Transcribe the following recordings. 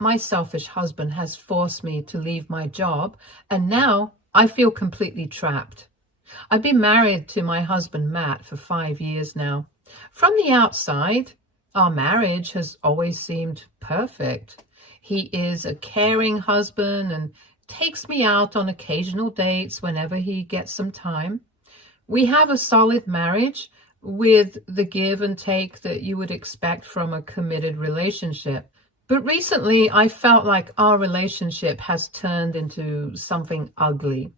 my selfish husband has forced me to leave my job, and now I feel completely trapped. I've been married to my husband, Matt, for 5 years now. From the outside, our marriage has always seemed perfect. He is a caring husband and takes me out on occasional dates whenever he gets some time. We have a solid marriage with the give and take that you would expect from a committed relationship. But recently, I felt like our relationship has turned into something ugly.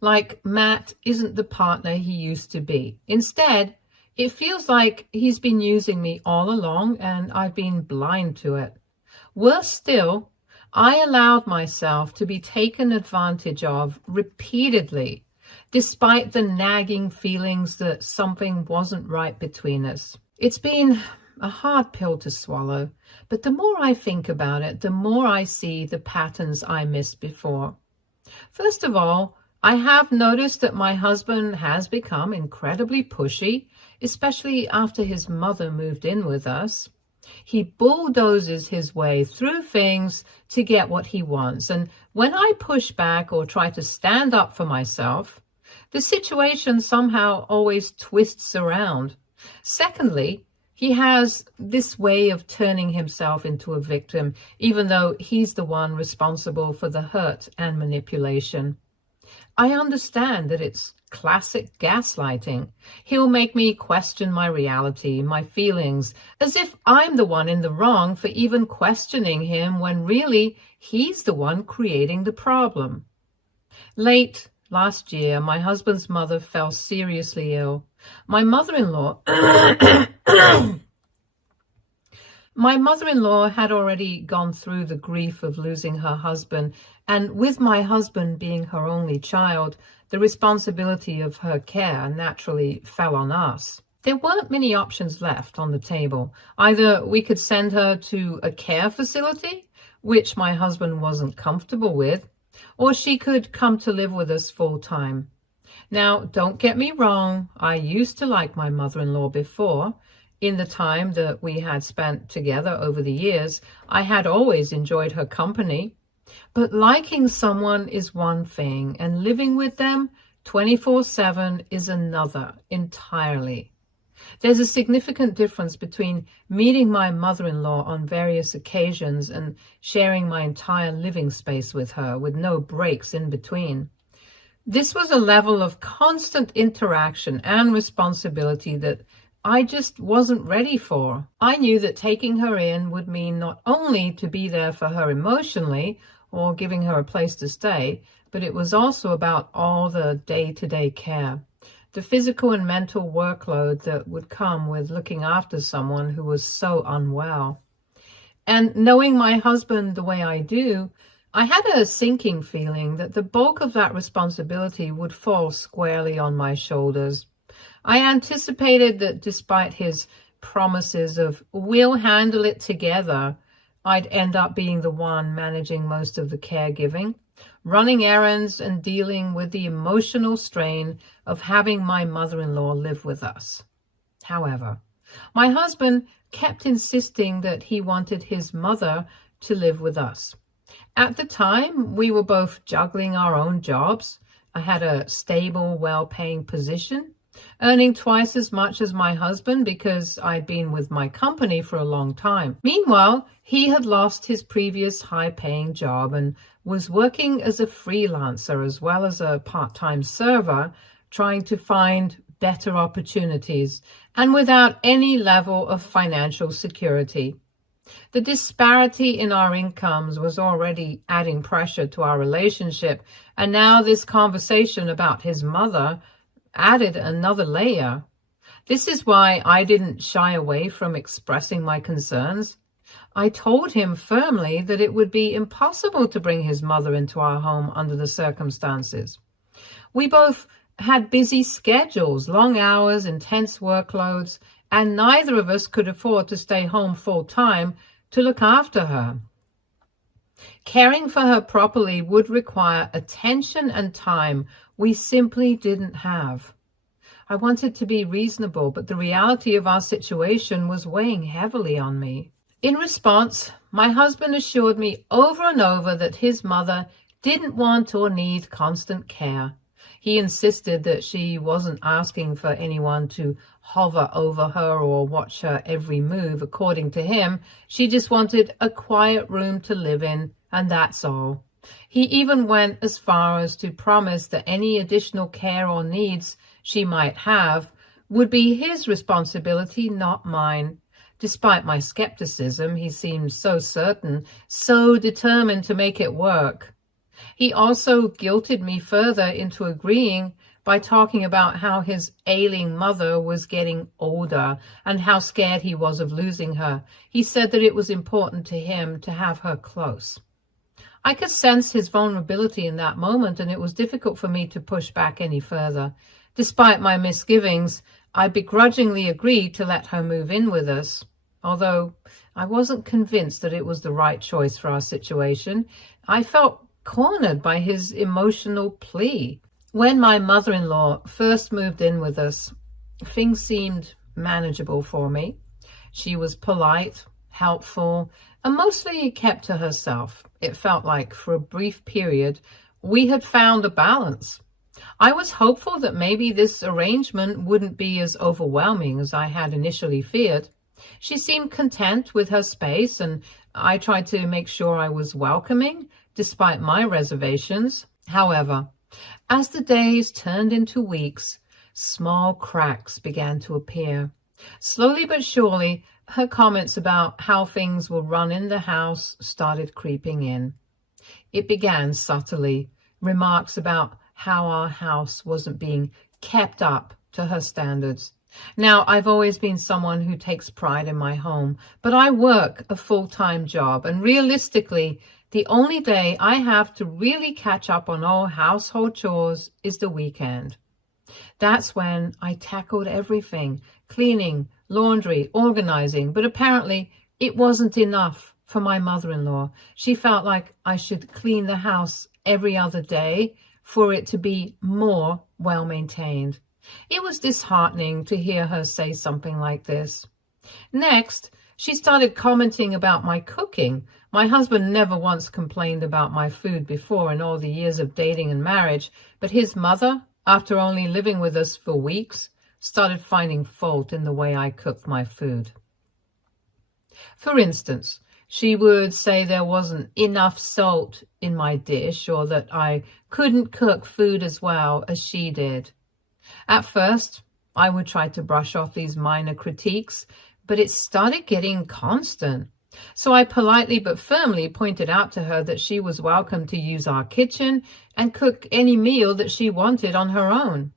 Like Matt isn't the partner he used to be. Instead, it feels like he's been using me all along and I've been blind to it. Worse still, I allowed myself to be taken advantage of repeatedly, despite the nagging feelings that something wasn't right between us. It's been a hard pill to swallow, but the more I think about it, the more I see the patterns I missed before. First of all, I have noticed that my husband has become incredibly pushy, especially after his mother moved in with us. He bulldozes his way through things to get what he wants, and when I push back or try to stand up for myself, the situation somehow always twists around. Secondly, he has this way of turning himself into a victim, even though he's the one responsible for the hurt and manipulation. I understand that it's classic gaslighting. He'll make me question my reality, my feelings, as if I'm the one in the wrong for even questioning him when really he's the one creating the problem. Late last year, my husband's mother fell seriously ill. My mother-in-law had already gone through the grief of losing her husband, and with my husband being her only child, the responsibility of her care naturally fell on us. There weren't many options left on the table. Either we could send her to a care facility, which my husband wasn't comfortable with, or she could come to live with us full time. Now, don't get me wrong, I used to like my mother-in-law before. In the time that we had spent together over the years, I had always enjoyed her company. But liking someone is one thing, and living with them 24/7 is another entirely. There's a significant difference between meeting my mother-in-law on various occasions and sharing my entire living space with her, with no breaks in between. This was a level of constant interaction and responsibility that I just wasn't ready for. I knew that taking her in would mean not only to be there for her emotionally or giving her a place to stay, but it was also about all the day-to-day care, the physical and mental workload that would come with looking after someone who was so unwell. And knowing my husband the way I do, I had a sinking feeling that the bulk of that responsibility would fall squarely on my shoulders. I anticipated that despite his promises of "we'll handle it together," I'd end up being the one managing most of the caregiving, running errands and dealing with the emotional strain of having my mother-in-law live with us. However, my husband kept insisting that he wanted his mother to live with us. At the time, we were both juggling our own jobs. I had a stable, well-paying position, earning twice as much as my husband because I'd been with my company for a long time. Meanwhile, he had lost his previous high-paying job and was working as a freelancer as well as a part-time server, trying to find better opportunities and without any level of financial security. The disparity in our incomes was already adding pressure to our relationship, and now this conversation about his mother added another layer. This is why I didn't shy away from expressing my concerns. I told him firmly that it would be impossible to bring his mother into our home under the circumstances. We both had busy schedules, long hours, intense workloads, and neither of us could afford to stay home full time to look after her. Caring for her properly would require attention and time we simply didn't have. I wanted to be reasonable, but the reality of our situation was weighing heavily on me. In response, my husband assured me over and over that his mother didn't want or need constant care. He insisted that she wasn't asking for anyone to hover over her or watch her every move. According to him, she just wanted a quiet room to live in, and that's all. He even went as far as to promise that any additional care or needs she might have would be his responsibility, not mine. Despite my skepticism, he seemed so certain, so determined to make it work. He also guilted me further into agreeing by talking about how his ailing mother was getting older and how scared he was of losing her. He said that it was important to him to have her close. I could sense his vulnerability in that moment, and it was difficult for me to push back any further. Despite my misgivings, I begrudgingly agreed to let her move in with us. Although I wasn't convinced that it was the right choice for our situation, I felt cornered by his emotional plea. When my mother-in-law first moved in with us, things seemed manageable for me. She was polite, helpful, and mostly kept to herself. It felt like for a brief period we had found a balance. I was hopeful that maybe this arrangement wouldn't be as overwhelming as I had initially feared. She seemed content with her space, and I tried to make sure I was welcoming, despite my reservations. However, as the days turned into weeks, small cracks began to appear. Slowly but surely, her comments about how things were run in the house started creeping in. It began subtly, remarks about how our house wasn't being kept up to her standards. Now, I've always been someone who takes pride in my home, but I work a full-time job, and realistically, the only day I have to really catch up on all household chores is the weekend. That's when I tackled everything, cleaning, laundry, organizing, but apparently it wasn't enough for my mother-in-law. She felt like I should clean the house every other day for it to be more well-maintained. It was disheartening to hear her say something like this. Next, she started commenting about my cooking. My husband never once complained about my food before in all the years of dating and marriage, but his mother, after only living with us for weeks, started finding fault in the way I cooked my food. For instance, she would say there wasn't enough salt in my dish, or that I couldn't cook food as well as she did. At first, I would try to brush off these minor critiques, but it started getting constant. So I politely but firmly pointed out to her that she was welcome to use our kitchen and cook any meal that she wanted on her own.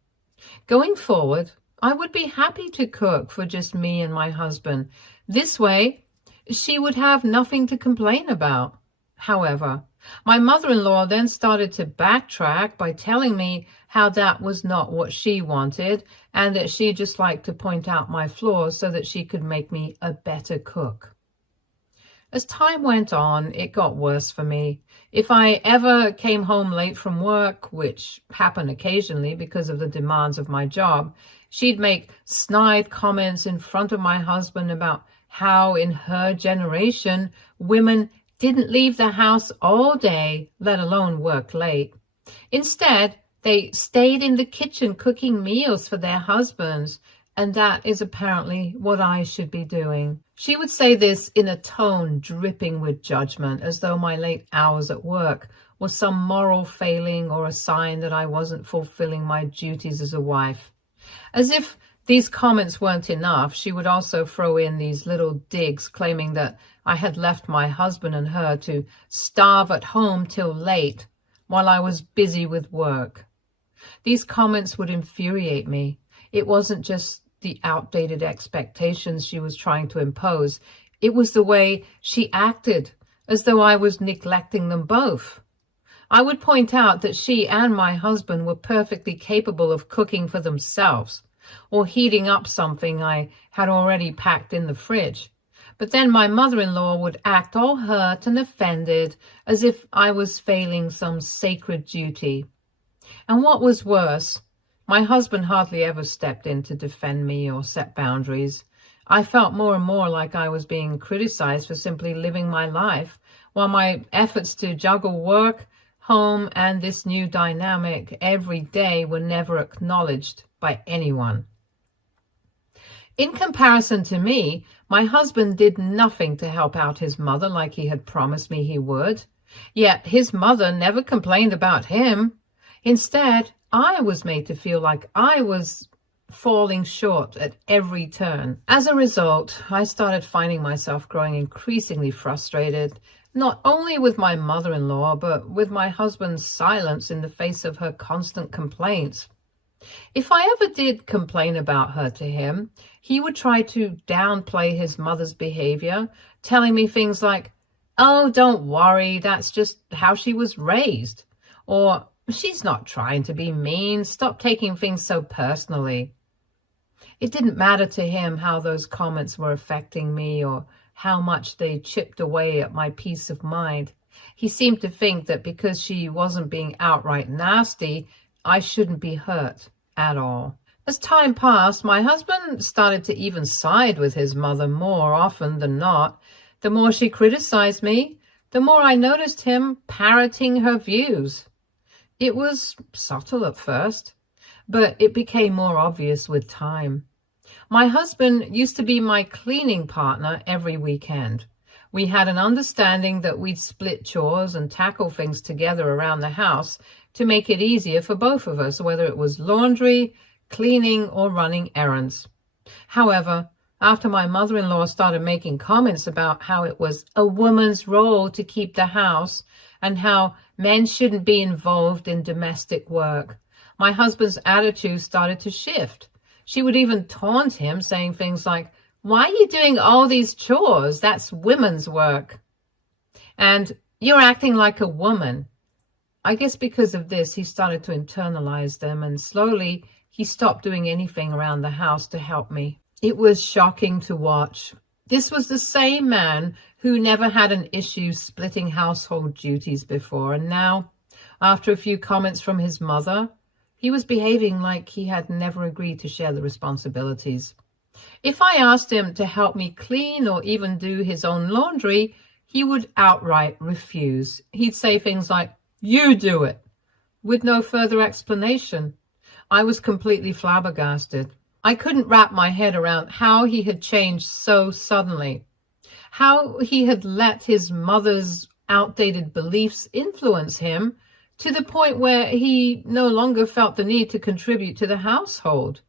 Going forward, I would be happy to cook for just me and my husband. This way, she would have nothing to complain about. However, my mother-in-law then started to backtrack by telling me how that was not what she wanted, and that she just liked to point out my flaws so that she could make me a better cook. As time went on, it got worse for me. If I ever came home late from work, which happened occasionally because of the demands of my job, she'd make snide comments in front of my husband about how in her generation women didn't leave the house all day, let alone work late. Instead, they stayed in the kitchen cooking meals for their husbands, and that is apparently what I should be doing. She would say this in a tone dripping with judgment, as though my late hours at work was some moral failing or a sign that I wasn't fulfilling my duties as a wife. As if these comments weren't enough, she would also throw in these little digs claiming that I had left my husband and her to starve at home till late while I was busy with work. These comments would infuriate me. It wasn't just the outdated expectations she was trying to impose. It was the way she acted, as though I was neglecting them both. I would point out that she and my husband were perfectly capable of cooking for themselves, or heating up something I had already packed in the fridge. But then my mother-in-law would act all hurt and offended, as if I was failing some sacred duty. And what was worse, my husband hardly ever stepped in to defend me or set boundaries. I felt more and more like I was being criticized for simply living my life, while my efforts to juggle work, home, and this new dynamic every day were never acknowledged by anyone. In comparison to me, my husband did nothing to help out his mother like he had promised me he would. Yet his mother never complained about him. Instead, I was made to feel like I was falling short at every turn. As a result, I started finding myself growing increasingly frustrated, not only with my mother-in-law, but with my husband's silence in the face of her constant complaints. If I ever did complain about her to him, he would try to downplay his mother's behavior, telling me things like, "Oh, don't worry, that's just how she was raised," or "She's not trying to be mean, stop taking things so personally." It didn't matter to him how those comments were affecting me or how much they chipped away at my peace of mind. He seemed to think that because she wasn't being outright nasty, I shouldn't be hurt at all. As time passed, my husband started to even side with his mother more often than not. The more she criticized me, the more I noticed him parroting her views. It was subtle at first, but it became more obvious with time. My husband used to be my cleaning partner every weekend. We had an understanding that we'd split chores and tackle things together around the house to make it easier for both of us, whether it was laundry, cleaning, or running errands. However, after my mother-in-law started making comments about how it was a woman's role to keep the house and how men shouldn't be involved in domestic work, my husband's attitude started to shift. She would even taunt him, saying things like, "Why are you doing all these chores? That's women's work." And "You're acting like a woman." I guess because of this, he started to internalize them, and slowly he stopped doing anything around the house to help me. It was shocking to watch. This was the same man who never had an issue splitting household duties before, and now, after a few comments from his mother, he was behaving like he had never agreed to share the responsibilities. If I asked him to help me clean or even do his own laundry, he would outright refuse. He'd say things like, "You do it," with no further explanation. I was completely flabbergasted. I couldn't wrap my head around how he had changed so suddenly, how he had let his mother's outdated beliefs influence him to the point where he no longer felt the need to contribute to the household.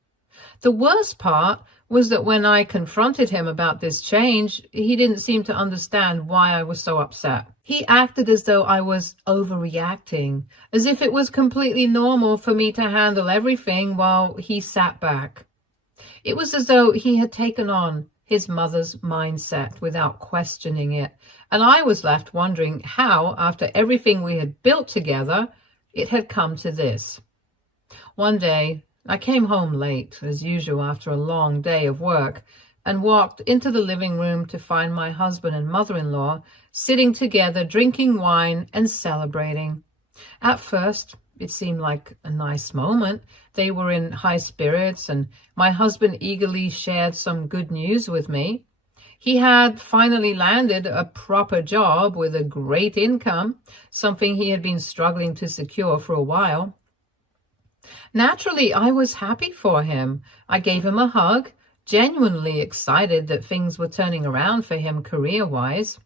The worst part was that when I confronted him about this change, he didn't seem to understand why I was so upset. He acted as though I was overreacting, as if it was completely normal for me to handle everything while he sat back. It was as though he had taken on his mother's mindset without questioning it, and I was left wondering how, after everything we had built together, it had come to this. One day, I came home late, as usual after a long day of work, and walked into the living room to find my husband and mother-in-law sitting together, drinking wine and celebrating. At first, it seemed like a nice moment. They were in high spirits, and my husband eagerly shared some good news with me. He had finally landed a proper job with a great income, something he had been struggling to secure for a while. Naturally, I was happy for him. I gave him a hug, genuinely excited that things were turning around for him career-wise.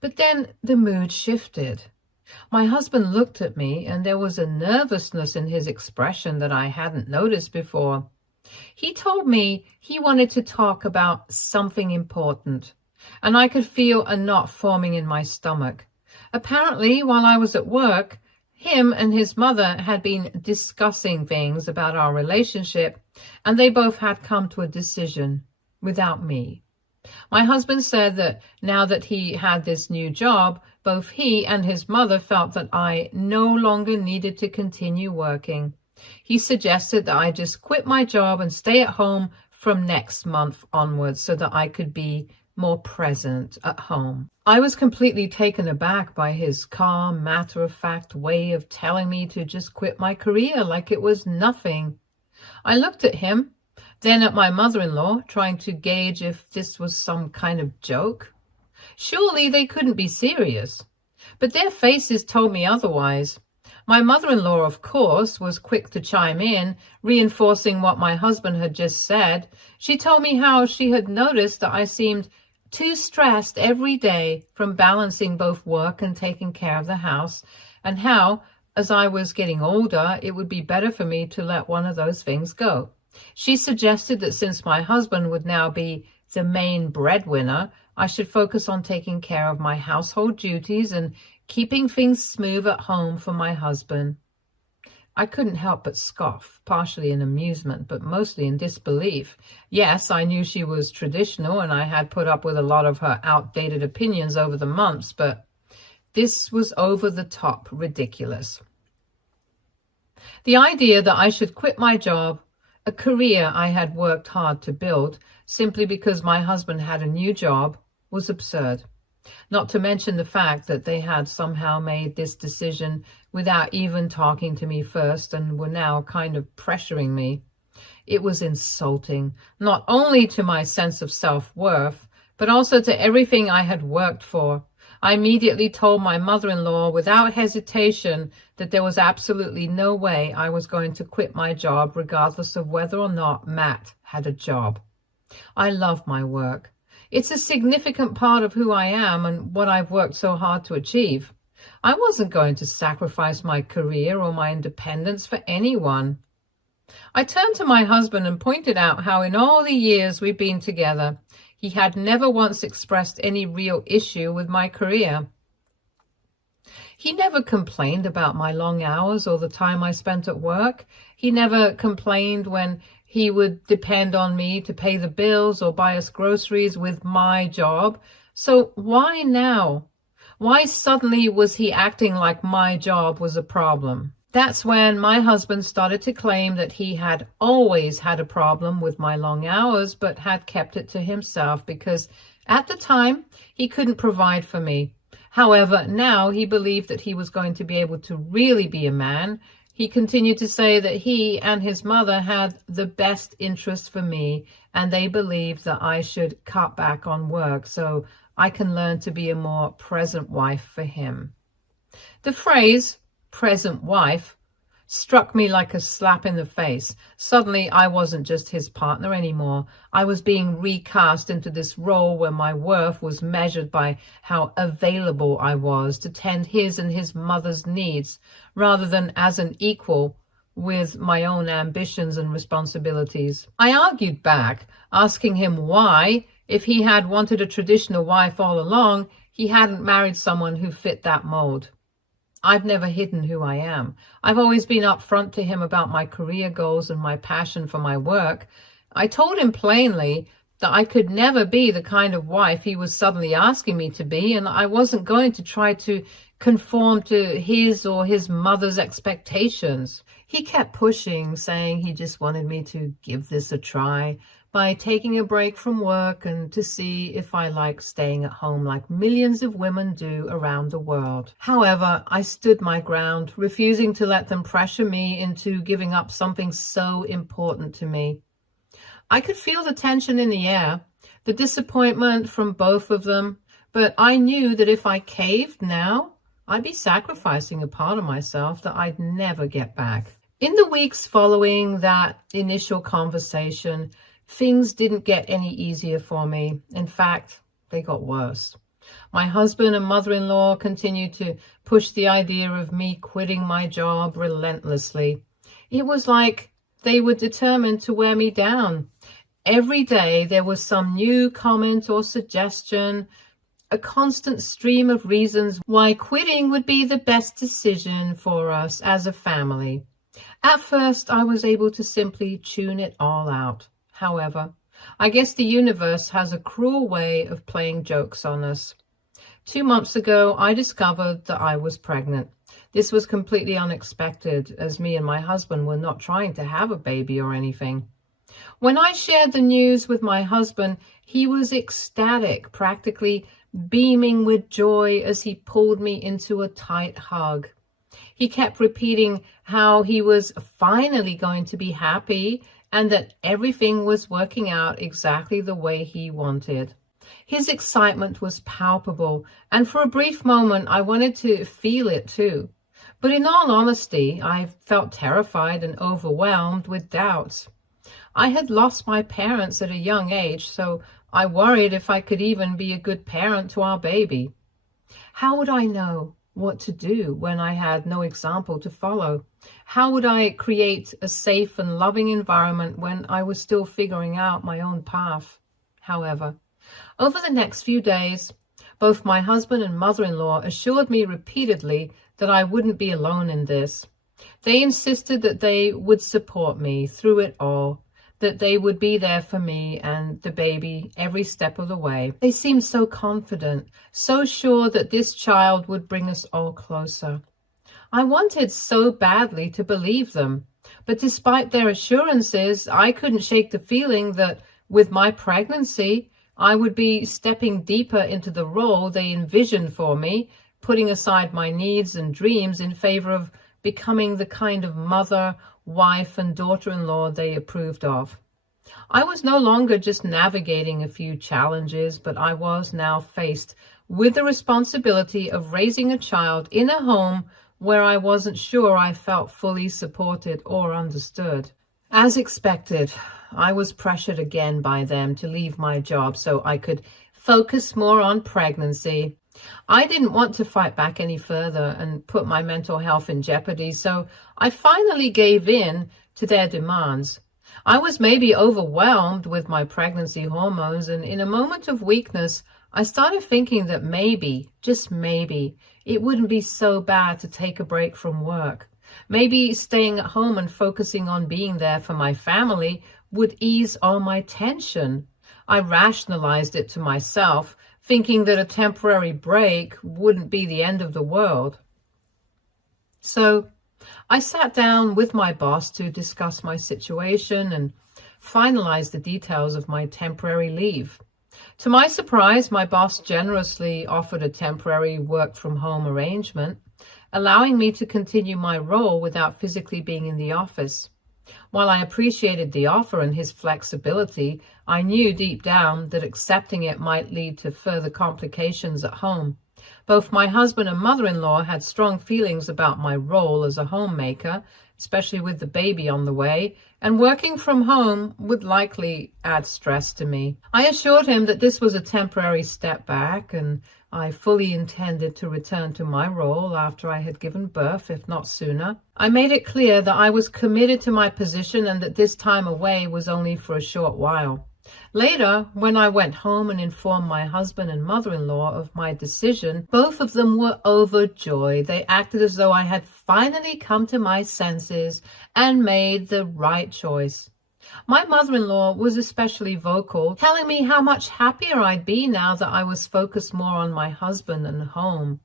But then the mood shifted. My husband looked at me, and there was a nervousness in his expression that I hadn't noticed before. He told me he wanted to talk about something important, and I could feel a knot forming in my stomach. Apparently, while I was at work, him and his mother had been discussing things about our relationship, and they both had come to a decision without me. My husband said that now that he had this new job, both he and his mother felt that I no longer needed to continue working. He suggested that I just quit my job and stay at home from next month onwards so that I could be more present at home. I was completely taken aback by his calm, matter-of-fact way of telling me to just quit my career like it was nothing. I looked at him, Then at my mother-in-law, trying to gauge if this was some kind of joke. Surely they couldn't be serious. But their faces told me otherwise. My mother-in-law, of course, was quick to chime in, reinforcing what my husband had just said. She told me how she had noticed that I seemed too stressed every day from balancing both work and taking care of the house, and how, as I was getting older, it would be better for me to let one of those things go. She suggested that since my husband would now be the main breadwinner, I should focus on taking care of my household duties and keeping things smooth at home for my husband. I couldn't help but scoff, partially in amusement, but mostly in disbelief. Yes, I knew she was traditional, and I had put up with a lot of her outdated opinions over the months, but this was over the top ridiculous. The idea that I should quit my job, a career I had worked hard to build, simply because my husband had a new job, was absurd. Not to mention the fact that they had somehow made this decision without even talking to me first and were now kind of pressuring me. It was insulting, not only to my sense of self-worth, but also to everything I had worked for. I immediately told my mother-in-law without hesitation that there was absolutely no way I was going to quit my job regardless of whether or not Matt had a job. I love my work. It's a significant part of who I am and what I've worked so hard to achieve. I wasn't going to sacrifice my career or my independence for anyone. I turned to my husband and pointed out how in all the years we've been together, he had never once expressed any real issue with my career. He never complained about my long hours or the time I spent at work. He never complained when he would depend on me to pay the bills or buy us groceries with my job. So why now? Why suddenly was he acting like my job was a problem? That's when my husband started to claim that he had always had a problem with my long hours, but had kept it to himself because at the time he couldn't provide for me. However, now he believed that he was going to be able to really be a man. He continued to say that he and his mother had the best interest for me, and they believed that I should cut back on work so I can learn to be a more present wife for him. The phrase, present wife, struck me like a slap in the face. Suddenly, I wasn't just his partner anymore. I was being recast into this role where my worth was measured by how available I was to tend his and his mother's needs, rather than as an equal with my own ambitions and responsibilities. I argued back, asking him why, if he had wanted a traditional wife all along, he hadn't married someone who fit that mold. I've never hidden who I am. I've always been upfront to him about my career goals and my passion for my work. I told him plainly that I could never be the kind of wife he was suddenly asking me to be, and I wasn't going to try to conform to his or his mother's expectations. He kept pushing, saying he just wanted me to give this a try by taking a break from work and to see if I like staying at home like millions of women do around the world. However, I stood my ground, refusing to let them pressure me into giving up something so important to me. I could feel the tension in the air, the disappointment from both of them, but I knew that if I caved now, I'd be sacrificing a part of myself that I'd never get back. In the weeks following that initial conversation, things didn't get any easier for me. In fact, they got worse. My husband and mother-in-law continued to push the idea of me quitting my job relentlessly. It was like they were determined to wear me down. Every day there was some new comment or suggestion, a constant stream of reasons why quitting would be the best decision for us as a family. At first, I was able to simply tune it all out. However, I guess the universe has a cruel way of playing jokes on us. 2 months ago, I discovered that I was pregnant. This was completely unexpected, as me and my husband were not trying to have a baby or anything. When I shared the news with my husband, he was ecstatic, practically beaming with joy as he pulled me into a tight hug. He kept repeating how he was finally going to be happy and that everything was working out exactly the way he wanted. His excitement was palpable, and for a brief moment I wanted to feel it too. But in all honesty, I felt terrified and overwhelmed with doubts. I had lost my parents at a young age, so I worried if I could even be a good parent to our baby. How would I know what to do when I had no example to follow? How would I create a safe and loving environment when I was still figuring out my own path? However, over the next few days, both my husband and mother-in-law assured me repeatedly that I wouldn't be alone in this. They insisted that they would support me through it all, that they would be there for me and the baby every step of the way. They seemed so confident, so sure that this child would bring us all closer. I wanted so badly to believe them, but despite their assurances, I couldn't shake the feeling that with my pregnancy, I would be stepping deeper into the role they envisioned for me, putting aside my needs and dreams in favor of becoming the kind of mother, wife, and daughter-in-law they approved of. I was no longer just navigating a few challenges, but I was now faced with the responsibility of raising a child in a home where I wasn't sure I felt fully supported or understood. As expected, I was pressured again by them to leave my job so I could focus more on pregnancy. I didn't want to fight back any further and put my mental health in jeopardy, so I finally gave in to their demands. I was maybe overwhelmed with my pregnancy hormones, and in a moment of weakness, I started thinking that maybe, just maybe, it wouldn't be so bad to take a break from work. Maybe staying at home and focusing on being there for my family would ease all my tension. I rationalized it to myself, thinking that a temporary break wouldn't be the end of the world. So I sat down with my boss to discuss my situation and finalize the details of my temporary leave. To my surprise, my boss generously offered a temporary work-from-home arrangement, allowing me to continue my role without physically being in the office. While I appreciated the offer and his flexibility, I knew deep down that accepting it might lead to further complications at home. Both my husband and mother-in-law had strong feelings about my role as a homemaker, especially with the baby on the way, and working from home would likely add stress to me. I assured him that this was a temporary step back, and I fully intended to return to my role after I had given birth, if not sooner. I made it clear that I was committed to my position and that this time away was only for a short while. Later, when I went home and informed my husband and mother-in-law of my decision, both of them were overjoyed. They acted as though I had finally come to my senses and made the right choice. My mother-in-law was especially vocal, telling me how much happier I'd be now that I was focused more on my husband and home.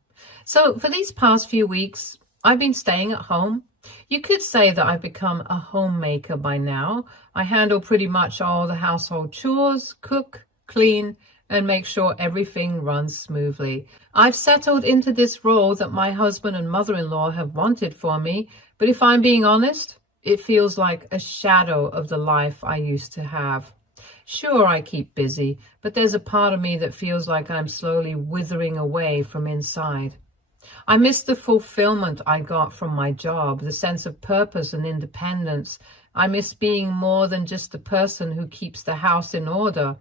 So for these past few weeks, I've been staying at home. You could say that I've become a homemaker by now. I handle pretty much all the household chores, cook, clean, and make sure everything runs smoothly. I've settled into this role that my husband and mother-in-law have wanted for me, but if I'm being honest, it feels like a shadow of the life I used to have. Sure, I keep busy, but there's a part of me that feels like I'm slowly withering away from inside. I miss the fulfillment I got from my job, the sense of purpose and independence. I miss being more than just the person who keeps the house in order.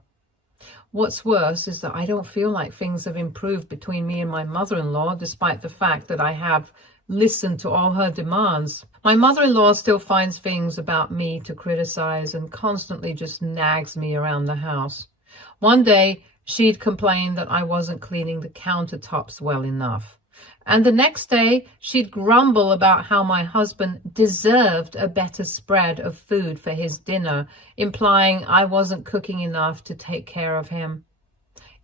What's worse is that I don't feel like things have improved between me and my mother-in-law, despite the fact that I have listened to all her demands. My mother-in-law still finds things about me to criticize and constantly just nags me around the house. One day, she'd complain that I wasn't cleaning the countertops well enough. And the next day, she'd grumble about how my husband deserved a better spread of food for his dinner, implying I wasn't cooking enough to take care of him.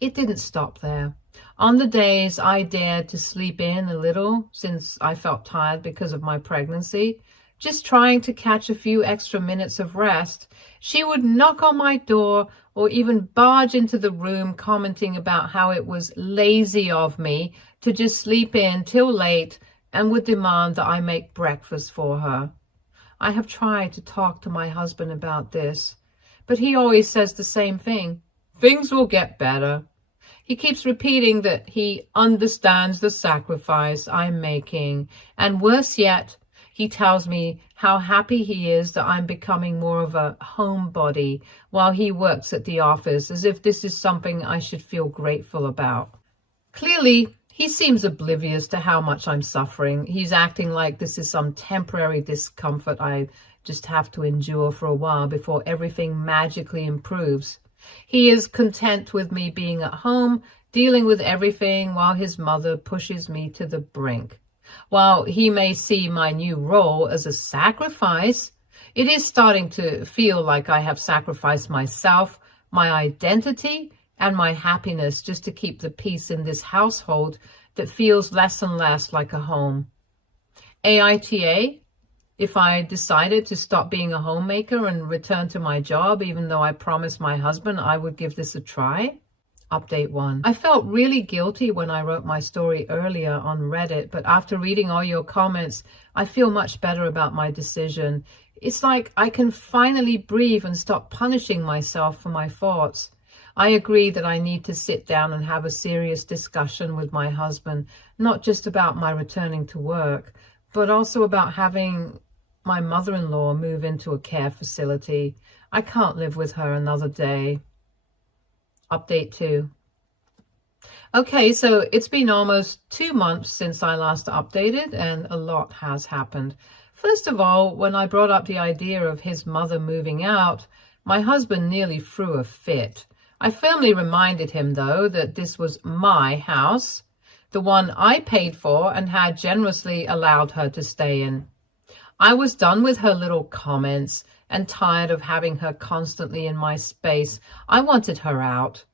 It didn't stop there. On the days I dared to sleep in a little, since I felt tired because of my pregnancy, just trying to catch a few extra minutes of rest, she would knock on my door or even barge into the room commenting about how it was lazy of me to just sleep in till late and would demand that I make breakfast for her. I have tried to talk to my husband about this, but he always says the same thing. Things will get better. He keeps repeating that he understands the sacrifice I'm making, and worse yet, he tells me how happy he is that I'm becoming more of a homebody while he works at the office, as if this is something I should feel grateful about. Clearly, he seems oblivious to how much I'm suffering. He's acting like this is some temporary discomfort I just have to endure for a while before everything magically improves. He is content with me being at home, dealing with everything while his mother pushes me to the brink. While he may see my new role as a sacrifice, it is starting to feel like I have sacrificed myself, my identity, and my happiness just to keep the peace in this household that feels less and less like a home. AITA, if I decided to stop being a homemaker and return to my job, even though I promised my husband I would give this a try. Update 1. I felt really guilty when I wrote my story earlier on Reddit, but after reading all your comments, I feel much better about my decision. It's like I can finally breathe and stop punishing myself for my thoughts. I agree that I need to sit down and have a serious discussion with my husband, not just about my returning to work, but also about having my mother-in-law move into a care facility. I can't live with her another day. Update 2. Okay, so it's been almost 2 months since I last updated, and a lot has happened. First of all, when I brought up the idea of his mother moving out, my husband nearly threw a fit. I firmly reminded him, though, that this was my house, the one I paid for and had generously allowed her to stay in. I was done with her little comments and tired of having her constantly in my space. I wanted her out.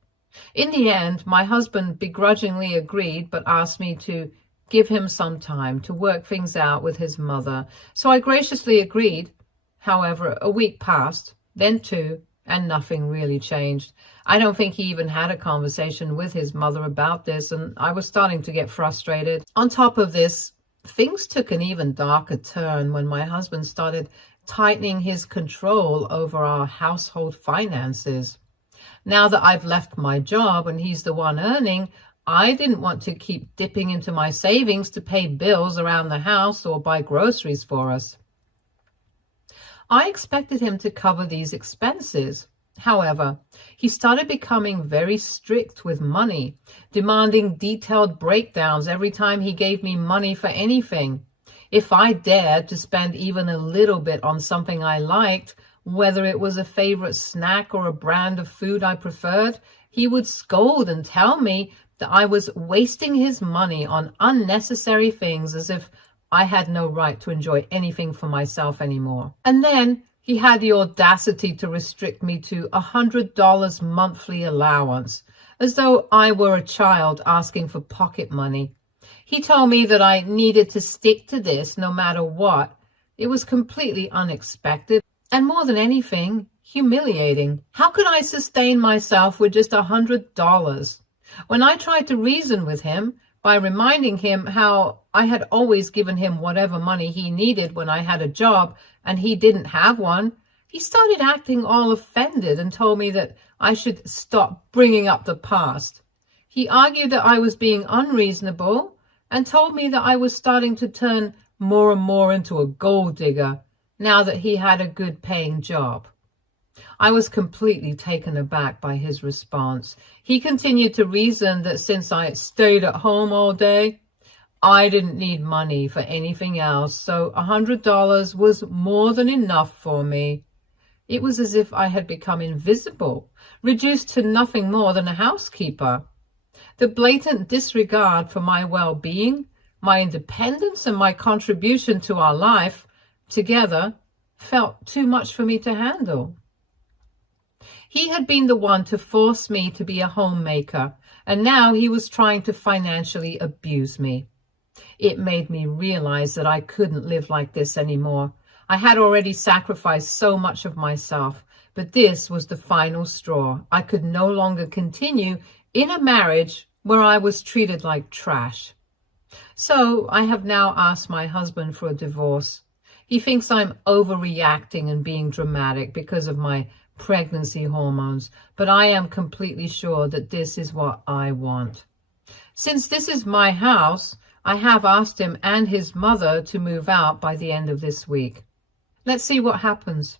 In the end, my husband begrudgingly agreed, but asked me to give him some time to work things out with his mother. So I graciously agreed. However, a week passed, then 2, and nothing really changed. I don't think he even had a conversation with his mother about this, and I was starting to get frustrated. On top of this, things took an even darker turn when my husband started tightening his control over our household finances. Now that I've left my job and he's the one earning, I didn't want to keep dipping into my savings to pay bills around the house or buy groceries for us. I expected him to cover these expenses. However, he started becoming very strict with money, demanding detailed breakdowns every time he gave me money for anything. If I dared to spend even a little bit on something I liked, whether it was a favorite snack or a brand of food I preferred, he would scold and tell me that I was wasting his money on unnecessary things, as if I had no right to enjoy anything for myself anymore. And then he had the audacity to restrict me to $100 monthly allowance, as though I were a child asking for pocket money. He told me that I needed to stick to this no matter what. It was completely unexpected, and more than anything, humiliating. How could I sustain myself with just $100? When I tried to reason with him by reminding him how I had always given him whatever money he needed when I had a job and he didn't have one, he started acting all offended and told me that I should stop bringing up the past. He argued that I was being unreasonable and told me that I was starting to turn more and more into a gold digger now that he had a good paying job. I was completely taken aback by his response. He continued to reason that since I stayed at home all day, I didn't need money for anything else, so $100 was more than enough for me. It was as if I had become invisible, reduced to nothing more than a housekeeper. The blatant disregard for my well-being, my independence, and my contribution to our life together felt too much for me to handle. He had been the one to force me to be a homemaker, and now he was trying to financially abuse me. It made me realize that I couldn't live like this anymore. I had already sacrificed so much of myself, but this was the final straw. I could no longer continue in a marriage where I was treated like trash. So I have now asked my husband for a divorce. He thinks I'm overreacting and being dramatic because of my pregnancy hormones, but I am completely sure that this is what I want. Since this is my house, I have asked him and his mother to move out by the end of this week. Let's see what happens.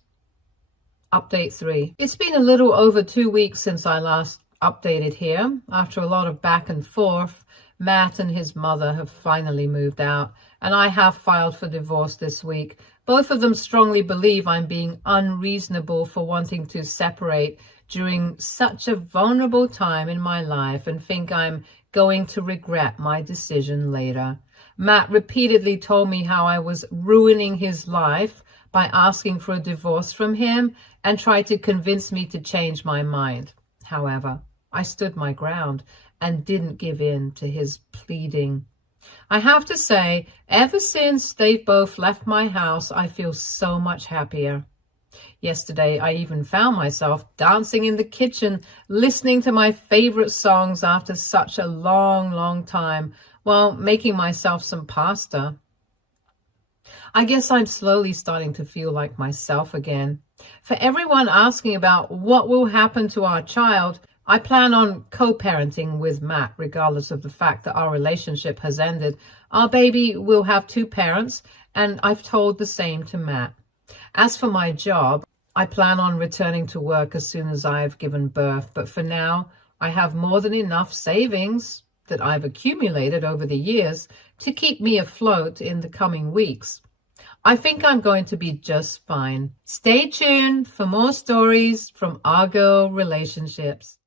Update 3. It's been a little over 2 weeks since I last updated here. After a lot of back and forth, Matt and his mother have finally moved out, and I have filed for divorce this week. Both of them strongly believe I'm being unreasonable for wanting to separate during such a vulnerable time in my life and think I'm going to regret my decision later. Matt repeatedly told me how I was ruining his life by asking for a divorce from him and tried to convince me to change my mind. However, I stood my ground and didn't give in to his pleading. I have to say, ever since they've both left my house, I feel so much happier. Yesterday, I even found myself dancing in the kitchen, listening to my favorite songs after such a long time, while making myself some pasta. I guess I'm slowly starting to feel like myself again. For everyone asking about what will happen to our child, I plan on co-parenting with Matt, regardless of the fact that our relationship has ended. Our baby will have 2 parents, and I've told the same to Matt. As for my job, I plan on returning to work as soon as I've given birth, but for now, I have more than enough savings that I've accumulated over the years to keep me afloat in the coming weeks. I think I'm going to be just fine. Stay tuned for more stories from our girl relationships.